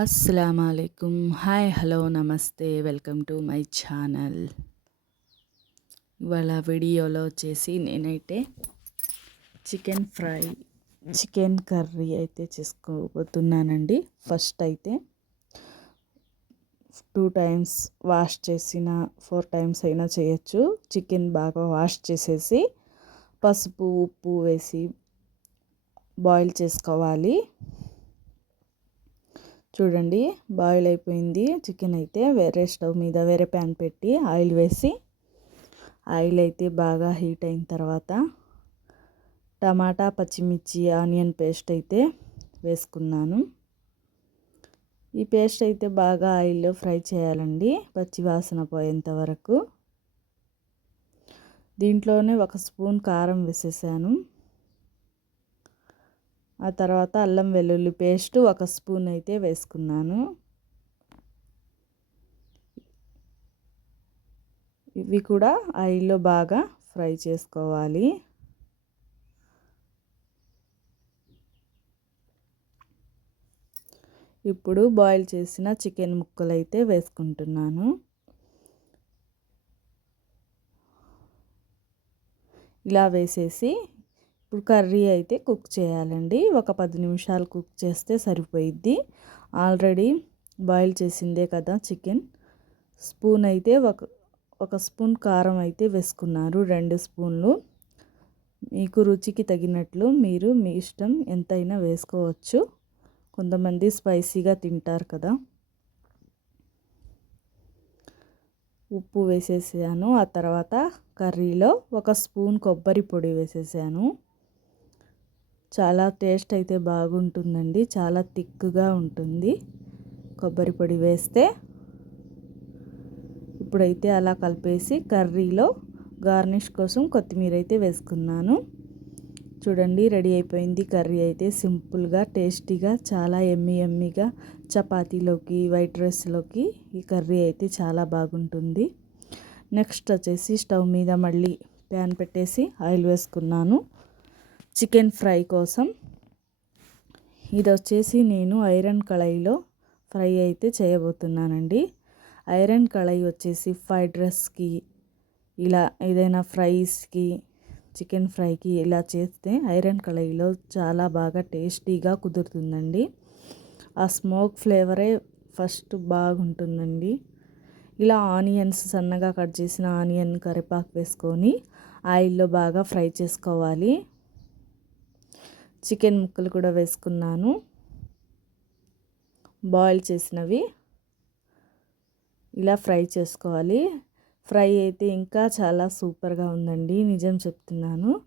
అస్సలం hi hello నమస్తే welcome to my channel. ఇవాళ వీడియోలో వచ్చేసి నేనైతే చికెన్ ఫ్రై చికెన్ కర్రీ అయితే చేసుకోబోతున్నానండి. ఫస్ట్ అయితే టూ టైమ్స్ వాష్ చేసిన ఫోర్ టైమ్స్ అయినా చేయొచ్చు. చికెన్ బాగా వాష్ చేసేసి పసుపు ఉప్పు వేసి బాయిల్ చేసుకోవాలి. చూడండి బాయిల్ అయిపోయింది. చికెన్ అయితే వేరే స్టవ్ మీద వేరే ప్యాన్ పెట్టి ఆయిల్ వేసి ఆయిల్ అయితే బాగా హీట్ అయిన తర్వాత టమాటా పచ్చిమిర్చి ఆనియన్ పేస్ట్ అయితే వేసుకున్నాను. ఈ పేస్ట్ అయితే బాగా ఆయిల్లో ఫ్రై చేయాలండి పచ్చి వాసన పోయేంత వరకు. దీంట్లోనే ఒక స్పూన్ కారం వేసేసాను. ఆ తర్వాత అల్లం వెల్లుల్లి పేస్ట్ ఒక స్పూన్ అయితే వేసుకున్నాను. ఇవి కూడా ఆయిల్లో బాగా ఫ్రై చేసుకోవాలి. ఇప్పుడు బాయిల్ చేసిన చికెన్ ముక్కలు అయితే వేసుకుంటున్నాను. ఇలా వేసేసి ఇప్పుడు కర్రీ అయితే కుక్ చేయాలండి. ఒక పది నిమిషాలు కుక్ చేస్తే సరిపోయిద్ది. ఆల్రెడీ బాయిల్ చేసిందే కదా చికెన్. స్పూన్ అయితే ఒక ఒక స్పూన్ కారం అయితే వేసుకున్నారు రెండు స్పూన్లు. మీకు రుచికి తగినట్లు మీరు మీ ఇష్టం ఎంతైనా వేసుకోవచ్చు. కొంతమంది స్పైసీగా తింటారు కదా. ఉప్పు వేసేసాను. ఆ తర్వాత కర్రీలో ఒక స్పూన్ కొబ్బరి పొడి వేసేసాను. చాలా టేస్ట్ అయితే బాగుంటుందండి. చాలా థిక్గా ఉంటుంది. కొబ్బరి పొడి వేస్తే ఇప్పుడైతే అలా కలిపేసి కర్రీలో గార్నిష్ కోసం కొత్తిమీర అయితే వేసుకున్నాను. చూడండి రెడీ అయిపోయింది కర్రీ అయితే. సింపుల్గా టేస్టీగా చాలా ఎమ్మి ఎమ్మిగా చపాతీలోకి వైట్ రైస్లోకి ఈ కర్రీ అయితే చాలా బాగుంటుంది. నెక్స్ట్ వచ్చేసి స్టవ్ మీద మళ్ళీ ప్యాన్ పెట్టేసి ఆయిల్ వేసుకున్నాను. చికెన్ ఫ్రై కోసం. ఇది వచ్చేసి నేను ఐరన్ కళాయిలో ఫ్రై అయితే చేయబోతున్నానండి. ఐరన్ కళాయి వచ్చేసి ఫ్రైడ్ రైస్కి ఇలా ఏదైనా ఫ్రైస్కి చికెన్ ఫ్రైకి ఇలా చేస్తే ఐరన్ కళాయిలో చాలా బాగా టేస్టీగా కుదురుతుందండి. ఆ స్మోక్ ఫ్లేవరే ఫస్ట్ బాగుంటుందండి. ఇలా ఆనియన్స్ సన్నగా కట్ చేసిన ఆనియన్ కరివేపాకు వేసుకొని ఆయిల్లో బాగా ఫ్రై చేసుకోవాలి. చికెన్ ముక్కలు కూడా వేసుకున్నాను. బాయిల్ చేసినవి. ఇలా ఫ్రై చేసుకోవాలి. ఫ్రై అయితే ఇంకా చాలా సూపర్గా ఉందండి నిజం చెప్తున్నాను.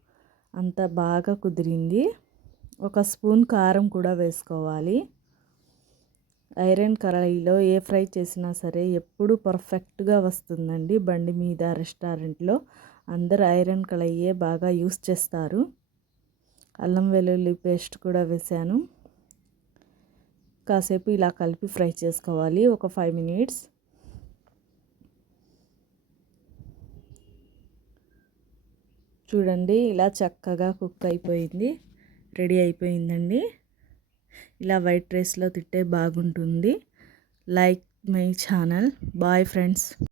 అంత బాగా కుదిరింది. ఒక స్పూన్ కారం కూడా వేసుకోవాలి. ఐరన్ కరాయిలో ఏ ఫ్రై చేసినా సరే ఎప్పుడు పర్ఫెక్ట్గా వస్తుందండి బండి మీద రెస్టారెంట్లో. అందరు ఐరన్ కళాయే బాగా యూస్ చేస్తారు. అల్లం వెల్లుల్లి పేస్ట్ కూడా వేసాను. కాసేపు ఇలా కలిపి ఫ్రై చేసుకోవాలి. ఒక ఫైవ్ మినిట్స్. చూడండి ఇలా చక్కగా కుక్ అయిపోయింది. రెడీ అయిపోయిందండి. ఇలా వైట్ రైస్లో తిట్టే బాగుంటుంది. Like my channel. Bye friends.